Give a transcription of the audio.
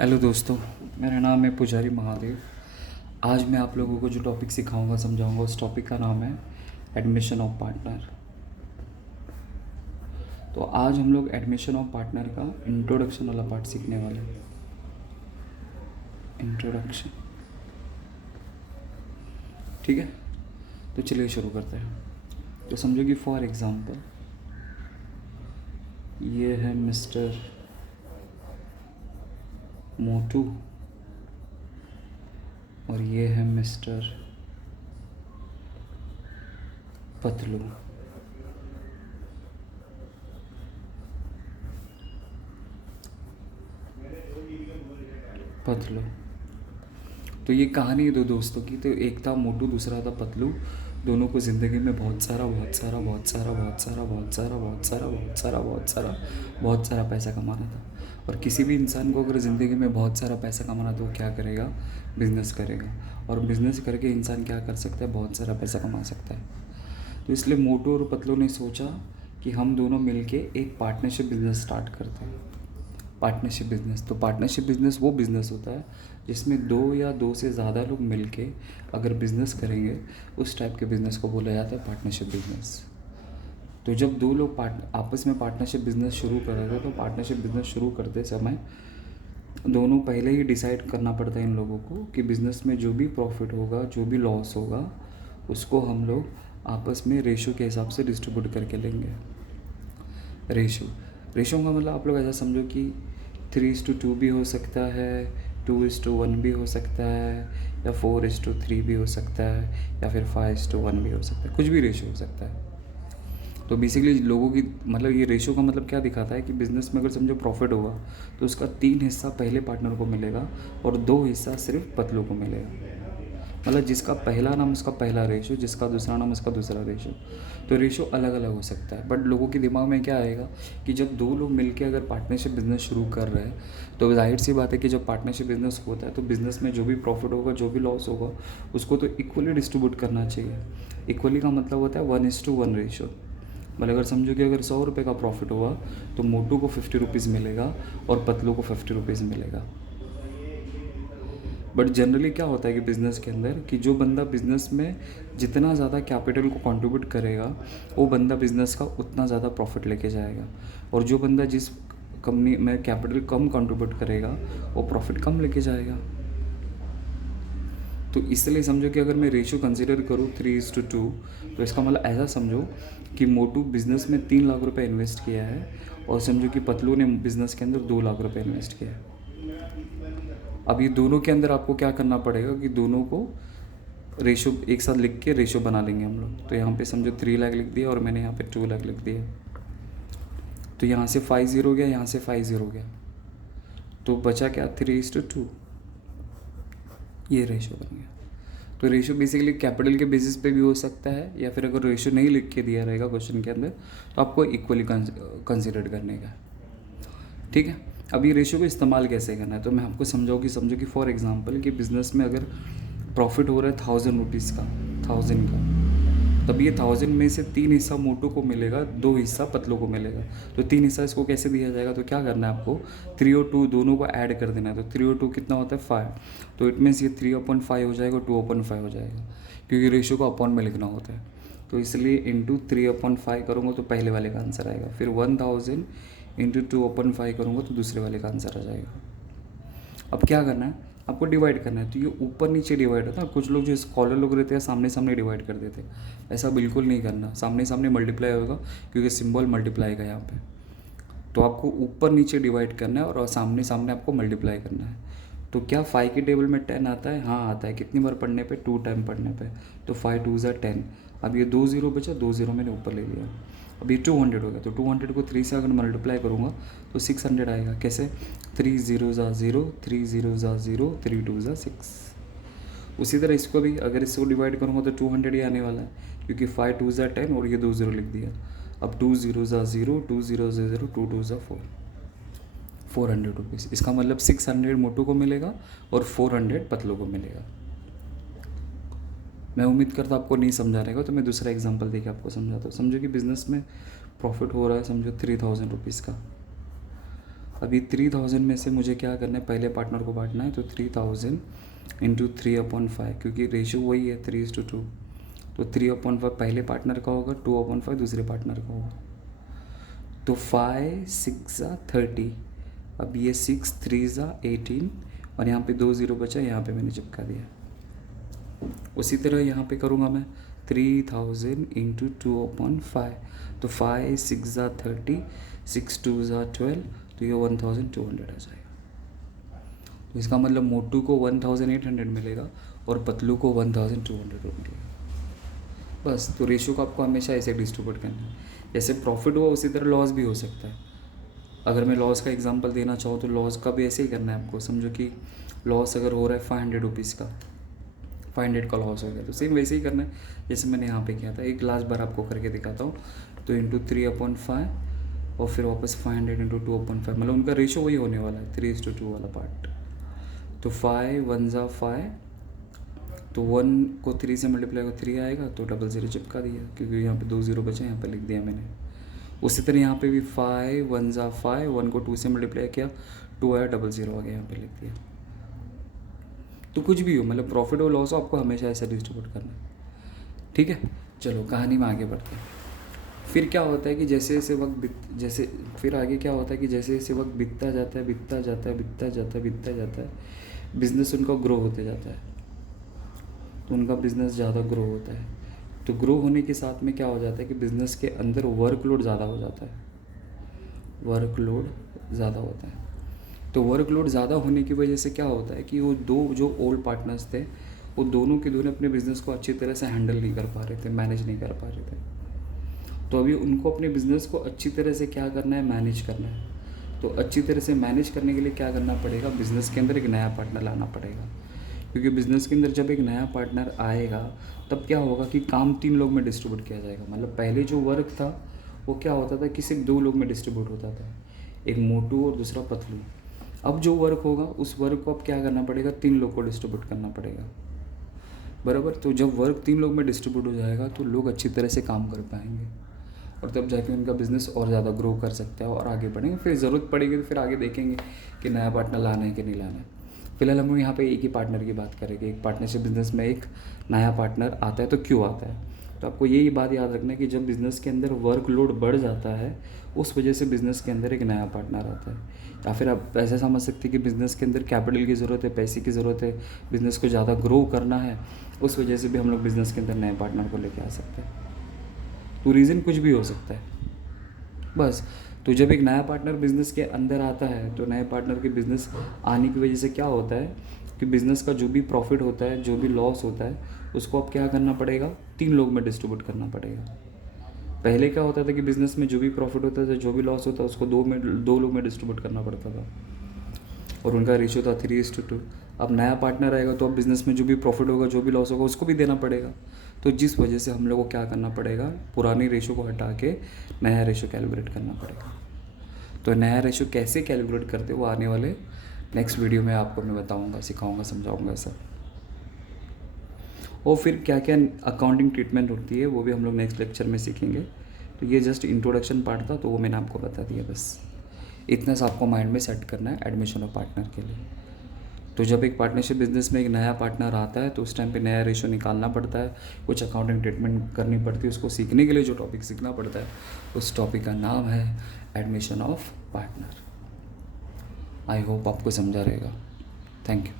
Hello दोस्तों, मेरा नाम है पुजारी महादेव। आज मैं आप लोगों को जो टॉपिक सिखाऊंगा समझाऊंगा उस टॉपिक का नाम है एडमिशन ऑफ पार्टनर। तो आज हम लोग एडमिशन ऑफ पार्टनर का इंट्रोडक्शन वाला पार्ट सीखने वाले हैं। इंट्रोडक्शन, ठीक है। तो चलिए शुरू करते हैं। तो समझो कि फॉर एग्ज़ाम्पल ये है मिस्टर मोटू और ये है मिस्टर पतलू। पतलू, तो ये कहानी है दो दोस्तों की। तो एक था मोटू, दूसरा था पतलू। दोनों को ज़िंदगी में बहुत सारा पैसा कमाना था। और किसी भी इंसान को अगर ज़िंदगी में बहुत सारा पैसा कमाना तो वो क्या करेगा? बिज़नेस करेगा। और बिज़नेस करके इंसान क्या कर सकता है? बहुत सारा पैसा कमा सकता है। तो इसलिए मोटू और पतलू ने सोचा कि हम दोनों मिलके एक पार्टनरशिप बिज़नेस स्टार्ट करते हैं। पार्टनरशिप बिज़नेस, तो पार्टनरशिप बिज़नेस वो बिज़नेस होता है जिसमें दो या दो से ज़्यादा लोग मिलके अगर बिज़नेस करेंगे, उस टाइप के बिज़नेस को बोला जाता है पार्टनरशिप बिज़नेस। तो जब दो लोग आपस में पार्टनरशिप बिज़नेस शुरू कर रहे थे, तो पार्टनरशिप बिज़नेस शुरू करते समय दोनों पहले ही डिसाइड करना पड़ता है इन लोगों को कि बिज़नेस में जो भी प्रॉफिट होगा, जो भी लॉस होगा, उसको हम लोग आपस में रेशो के हिसाब से डिस्ट्रीब्यूट करके लेंगे। रेशो का मतलब आप लोग ऐसा समझो कि 3:2 भी हो सकता है, 2:1 भी हो सकता है, या 4:3 भी हो सकता है, या फिर 5:1 भी हो सकता है। कुछ भी रेशो हो सकता है। तो बेसिकली लोगों की मतलब ये रेशो का मतलब क्या दिखाता है कि बिज़नेस में अगर समझो प्रॉफिट होगा तो उसका 3 हिस्सा पहले पार्टनर को मिलेगा और 2 हिस्सा सिर्फ पतलू को मिलेगा। मतलब जिसका पहला नाम उसका पहला रेशो, जिसका दूसरा नाम उसका दूसरा रेशो। तो रेशो अलग अलग हो सकता है, बट लोगों के दिमाग में क्या आएगा कि जब दो लोग मिलके अगर पार्टनरशिप बिज़नेस शुरू कर रहे हैं, तो जाहिर सी बात है कि जब पार्टनरशिप बिज़नेस होता है तो बिज़नेस में जो भी प्रॉफिट होगा, जो भी लॉस होगा, उसको तो इक्वली डिस्ट्रीब्यूट करना चाहिए। इक्वली का मतलब होता है 1:1 रेशो। मतलब अगर समझो कि अगर 100 रुपये का प्रॉफिट हुआ तो मोटू को 50 रुपीज़ मिलेगा और पतलू को 50 रुपीज़ मिलेगा। बट जनरली क्या होता है कि बिज़नेस के अंदर कि जो बंदा बिज़नेस में जितना ज़्यादा कैपिटल को कंट्रीब्यूट करेगा, वो बंदा बिज़नेस का उतना ज़्यादा प्रॉफिट लेके जाएगा। और जो बंदा जिस कंपनी में कैपिटल कम कंट्रीब्यूट करेगा, वो प्रॉफिट कम लेके जाएगा। तो इसलिए समझो कि अगर मैं रेशियो कंसिडर करूँ 3:2, तो इसका मतलब ऐसा समझो कि मोटू बिज़नेस में 3 लाख रुपए इन्वेस्ट किया है और समझो कि पतलू ने बिज़नेस के अंदर 2 लाख रुपए इन्वेस्ट किया है। अब ये दोनों के अंदर आपको क्या करना पड़ेगा कि दोनों को रेशो एक साथ लिख के रेशो बना लेंगे हम लोग। तो यहाँ पे समझो 3 लाख लिख दिया और मैंने यहाँ पे 2 लाख लिख दिया। तो यहाँ से 5 0 गया, यहाँ से 5 0 गया, तो बचा क्या? 3:2। ये रेशो बन गया। तो रेशो बेसिकली कैपिटल के बेसिस पे भी हो सकता है, या फिर अगर रेशो नहीं लिख के दिया रहेगा क्वेश्चन के अंदर तो आपको इक्वली कंसिडर करने का। ठीक है। अब ये रेशियो को इस्तेमाल कैसे करना है तो मैं आपको समझाऊँ कि समझो कि फॉर एग्जांपल कि बिज़नेस में अगर प्रॉफिट हो रहा है 1000 रुपीज़ का, 1000 का, तब ये 1000 में से 3 हिस्सा मोटू को मिलेगा, 2 हिस्सा पतलू को मिलेगा। तो 3 हिस्सा इसको कैसे दिया जाएगा? तो क्या करना है आपको? 3 और 2 दोनों को ऐड कर देना है। तो 3 और 2 कितना होता है? 5। तो इट मीन्स ये 3/5 हो जाएगा, 2/5 हो जाएगा, क्योंकि रेशियो को अपॉन में लिखना होता है। तो इसलिए इंटू 3/5 करूँगा तो पहले वाले का आंसर आएगा। फिर 1000 इंटू 2/5 करूँगा तो दूसरे वाले का आंसर आ जाएगा। अब क्या करना है? आपको डिवाइड करना है। तो ये ऊपर नीचे डिवाइड होता है। कुछ लोग जो स्कॉलर लोग रहते हैं सामने सामने डिवाइड कर देते हैं। ऐसा बिल्कुल नहीं करना। सामने सामने मल्टीप्लाई होगा क्योंकि सिंबल मल्टीप्लाई का यहाँ पे। तो आपको ऊपर नीचे डिवाइड करना है और सामने सामने आपको मल्टीप्लाई करना है। तो क्या 5 के टेबल में 10 आता है? हाँ आता है। कितनी बार पढ़ने पे? 2 टाइम पढ़ने पे। तो 5 2 ज़ा 10। अब ये 2 0 बचा, 2 0 मैंने ऊपर ले लिया। अब ये 200 हो गया। तो 200 को 3 से अगर मल्टीप्लाई करूँगा तो 600 आएगा। कैसे? 3 0 ज़ा 0, 3 0 ज़ा 0, 3 2 ज़ा 6। उसी तरह इसको भी अगर इसको डिवाइड करूँगा तो 200 ही आने वाला है, क्योंकि 5 2 ज़ा 10 और ये 2 0 लिख दिया। अब 2 0 ज़ा 0, 2 0 ज़ा 0, 2 2 ज़ा 4, 400 रुपीज़। इसका मतलब 600 मोटू को मिलेगा और 400 पतलू को मिलेगा। मैं उम्मीद करता आपको नहीं समझा रहेगा, तो मैं दूसरा एग्जांपल देके आपको समझाता हूँ। समझो कि बिज़नेस में प्रॉफिट हो रहा है समझो 3000 रुपीज़ का। अभी 3000 में से मुझे क्या करना है, पहले पार्टनर को बांटना है, तो 3000 इंटू 3/5, क्योंकि रेशो वही है 3:2, तो 3/5 पहले पार्टनर का होगा, 2/5 दूसरे पार्टनर का होगा। तो 5 6 30, अब ये 6 3 18, और यहाँ पे 2 0 बचा, यहाँ पे मैंने चिपका दिया। उसी तरह यहाँ पे करूँगा मैं 3000 इंटू 2/5, तो 5 6 30, 6 2 12, तो ये 1200 आ जाएगा। तो इसका मतलब मोटू को 1800 मिलेगा और पतलू को 1200 मिलेगा। बस, तो रेशियो को आपको हमेशा ऐसे डिस्ट्रीब्यूट करना है, जैसे प्रॉफिट हुआ उसी तरह लॉस भी हो सकता है। अगर मैं लॉस का एग्जांपल देना चाहूँ तो लॉस का भी ऐसे ही करना है आपको। समझो कि लॉस अगर हो रहा है 500 रुपीज़ का, 500 का लॉस हो गया, तो सेम वैसे ही करना है जैसे मैंने यहाँ पे किया था। एक लास्ट बार आपको करके दिखाता हूँ। तो इंटू 3/5 और फिर वापस 500 इंटू 2/5, मतलब उनका रेशो वही होने वाला है 3:2 वाला पार्ट। तो 5 1 5, तो 1 को 3 से मल्टीप्लाई को 3 आएगा, तो 00 चिपका दिया, क्योंकि यहाँ पे 2 0 बचे, यहाँ पे लिख दिया मैंने। उसी तरह यहाँ पे भी 5 1 5, 1 को 2 से मल्टीप्लाई किया, 2 आया, 00 आ गया, यहाँ पे लिख दिया। तो कुछ भी हो, मतलब प्रॉफिट और लॉस हो, आपको हमेशा ऐसा डिस्ट्रीब्यूट करना है। ठीक है, चलो कहानी में आगे बढ़ते हैं। फिर क्या होता है कि जैसे जैसे फिर आगे क्या होता है कि जैसे जैसे वक्त बीतता जाता है, बिजनेस उनका ग्रो होते जाता है, तो उनका बिज़नेस ज़्यादा ग्रो होता है। तो ग्रो होने के साथ में क्या हो जाता है कि बिज़नेस के अंदर वर्कलोड ज़्यादा हो जाता है, वर्कलोड ज़्यादा होता है। तो वर्कलोड ज़्यादा होने की वजह से क्या होता है कि वो दो जो ओल्ड पार्टनर्स थे, वो दोनों के दोनों अपने बिज़नेस को अच्छी तरह से हैंडल नहीं कर पा रहे थे, मैनेज नहीं कर पा रहे थे। तो अभी उनको अपने बिज़नेस को अच्छी तरह से क्या करना है, मैनेज करना है। तो अच्छी तरह से मैनेज करने के लिए क्या करना पड़ेगा, बिज़नेस के अंदर एक नया पार्टनर लाना पड़ेगा। क्योंकि बिज़नेस के अंदर जब एक नया पार्टनर आएगा तब क्या होगा कि काम 3 लोग में डिस्ट्रीब्यूट किया जाएगा। मतलब पहले जो वर्क था वो क्या होता था कि सिर्फ 2 लोग में डिस्ट्रीब्यूट होता था, एक मोटू और दूसरा पतलू। अब जो वर्क होगा उस वर्क को अब क्या करना पड़ेगा, 3 लोग को डिस्ट्रीब्यूट करना पड़ेगा, बराबर। तो जब वर्क 3 लोग में डिस्ट्रीब्यूट हो जाएगा तो लोग अच्छी तरह से काम कर पाएंगे, और तब जाके उनका बिज़नेस और ज़्यादा ग्रो कर सकता है और आगे बढ़ेंगे। फिर ज़रूरत पड़ेगी तो फिर आगे देखेंगे कि नया पार्टनर लाना है कि नहीं लाना है। फिलहाल हम लोग यहाँ पे एक ही पार्टनर की बात करेंगे। एक पार्टनरशिप बिजनेस में एक नया पार्टनर आता है तो क्यों आता है, तो आपको यही बात याद रखना है कि जब बिज़नेस के अंदर वर्कलोड बढ़ जाता है उस वजह से बिज़नेस के अंदर एक नया पार्टनर आता है। या फिर आप ऐसा समझ सकते हैं कि बिज़नेस के अंदर कैपिटल की ज़रूरत है, पैसे की ज़रूरत है, बिज़नेस को ज़्यादा ग्रो करना है, उस वजह से भी हम लोग बिज़नेस के अंदर नए पार्टनर को लेके आ सकते हैं। तो रीज़न कुछ भी हो सकता है, बस। तो जब एक नया पार्टनर बिज़नेस के अंदर आता है तो नए पार्टनर के बिज़नेस आने की वजह से क्या होता है कि बिज़नेस का जो भी प्रॉफिट होता है, जो भी लॉस होता है, उसको अब क्या करना पड़ेगा, 3 लोग में डिस्ट्रीब्यूट करना पड़ेगा। पहले क्या होता था कि बिज़नेस में जो भी प्रॉफिट होता था, जो भी लॉस होता था, उसको 2 लोग में डिस्ट्रीब्यूट करना पड़ता था और उनका रेशियो था 3:2। अब नया पार्टनर आएगा तो अब बिज़नेस में जो भी प्रॉफिट होगा, जो भी लॉस होगा, उसको भी देना पड़ेगा। तो जिस वजह से हम लोग को क्या करना पड़ेगा, पुरानी रेशो को हटा के नया रेशो कैलकुलेट करना पड़ेगा। तो नया रेशो कैसे कैलकुलेट करते वो आने वाले नेक्स्ट वीडियो में आपको मैं बताऊंगा, सिखाऊंगा, समझाऊंगा सब। और फिर क्या क्या अकाउंटिंग ट्रीटमेंट होती है वो भी हम लोग नेक्स्ट लेक्चर में सीखेंगे। तो ये जस्ट इंट्रोडक्शन पार्ट था, तो वो मैंने आपको बता दिया। बस इतना सा आपको माइंड में सेट करना है एडमिशन ऑफ पार्टनर के लिए। तो जब एक पार्टनरशिप बिजनेस में एक नया पार्टनर आता है तो उस टाइम पे नया रेशो निकालना पड़ता है, कुछ अकाउंटिंग ट्रीटमेंट करनी पड़ती है। उसको सीखने के लिए जो टॉपिक सीखना पड़ता है उस टॉपिक का नाम है admission of partner. I hope आपको समझा रहेगा। Thank you.